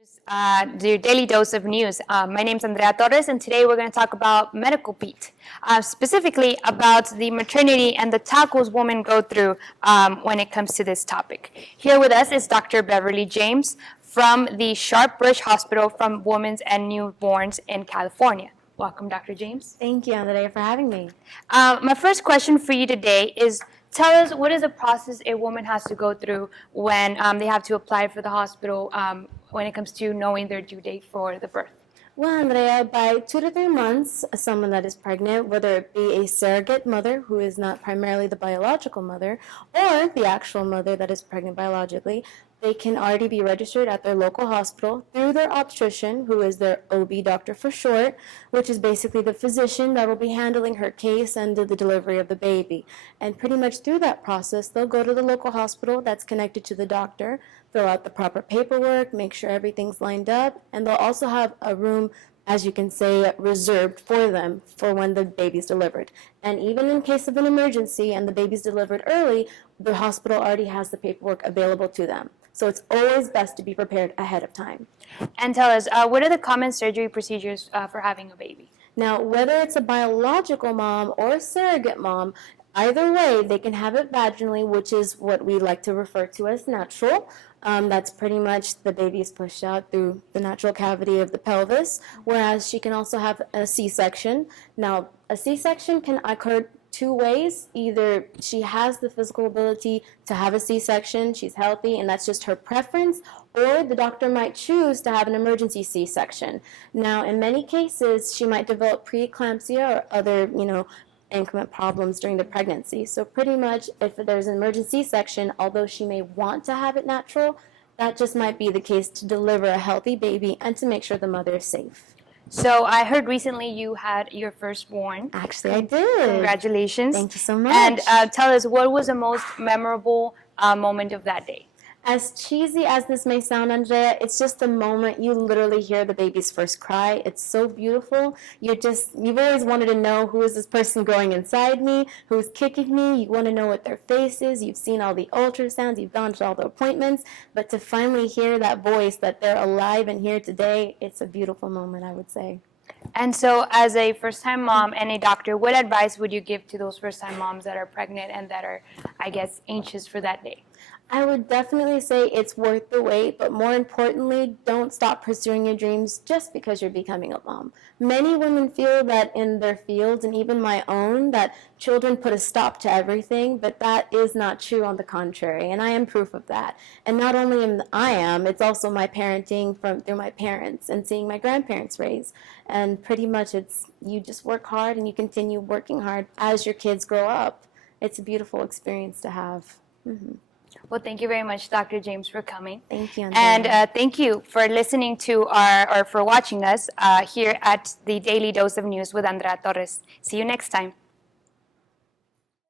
The Daily Dose of News. My name is Andrea Torres, and today we're going to talk about medical beat, specifically about the maternity and the tackles women go through when it comes to this topic. Here with us is Dr. Beverly James from the Sharp Bridge Hospital from Women's and Newborns in California. Welcome, Dr. James. Thank you, Andrea, for having me. My first question for you today is, tell us, what is the process a woman has to go through when they have to apply for the hospital when it comes to knowing their due date for the birth? Well, Andrea, by 2 to 3 months, someone that is pregnant, whether it be a surrogate mother who is not primarily the biological mother or the actual mother that is pregnant biologically, they can already be registered at their local hospital through their obstetrician, who is their OB doctor for short, which is basically the physician that will be handling her case and the delivery of the baby. And pretty much through that process, they'll go to the local hospital that's connected to the doctor, fill out the proper paperwork, make sure everything's lined up, and they'll also have a room, as you can say, reserved for them for when the baby's delivered. And even in case of an emergency and the baby's delivered early, the hospital already has the paperwork available to them. So it's always best to be prepared ahead of time. And tell us, what are the common surgery procedures for having a baby? Now, whether it's a biological mom or a surrogate mom, either way, they can have it vaginally, which is what we like to refer to as natural. That's pretty much the baby is pushed out through the natural cavity of the pelvis, whereas she can also have a C-section. Now, a C-section can occur 2 ways. Either she has the physical ability to have a C-section, she's healthy, and that's just her preference, or the doctor might choose to have an emergency C-section. Now, in many cases, she might develop preeclampsia or other, increment problems during the pregnancy. So pretty much if there's an emergency C-section, although she may want to have it natural, that just might be the case to deliver a healthy baby and to make sure the mother is safe. So I heard recently you had your firstborn. Actually, I did. Congratulations. Thank you so much. And tell us, what was the most memorable moment of that day? As cheesy as this may sound, Andrea, it's just the moment you literally hear the baby's first cry. It's so beautiful. You've always wanted to know, who is this person growing inside me? Who's kicking me? You want to know what their face is. You've seen all the ultrasounds. You've gone to all the appointments. But to finally hear that voice that they're alive and here today, it's a beautiful moment, I would say. And so as a first-time mom and a doctor, what advice would you give to those first-time moms that are pregnant and that are, I guess, anxious for that day? I would definitely say it's worth the wait, but more importantly, don't stop pursuing your dreams just because you're becoming a mom. Many women feel that in their fields, and even my own, that children put a stop to everything, but that is not true. On the contrary, and I am proof of that. And not only it's also my parenting through my parents and seeing my grandparents raise. And pretty much you just work hard and you continue working hard as your kids grow up. It's a beautiful experience to have. Mm-hmm. Well, thank you very much, Dr. James, for coming. Thank you, Andrea. And thank you for listening to or for watching us here at the Daily Dose of News with Andrea Torres. See you next time.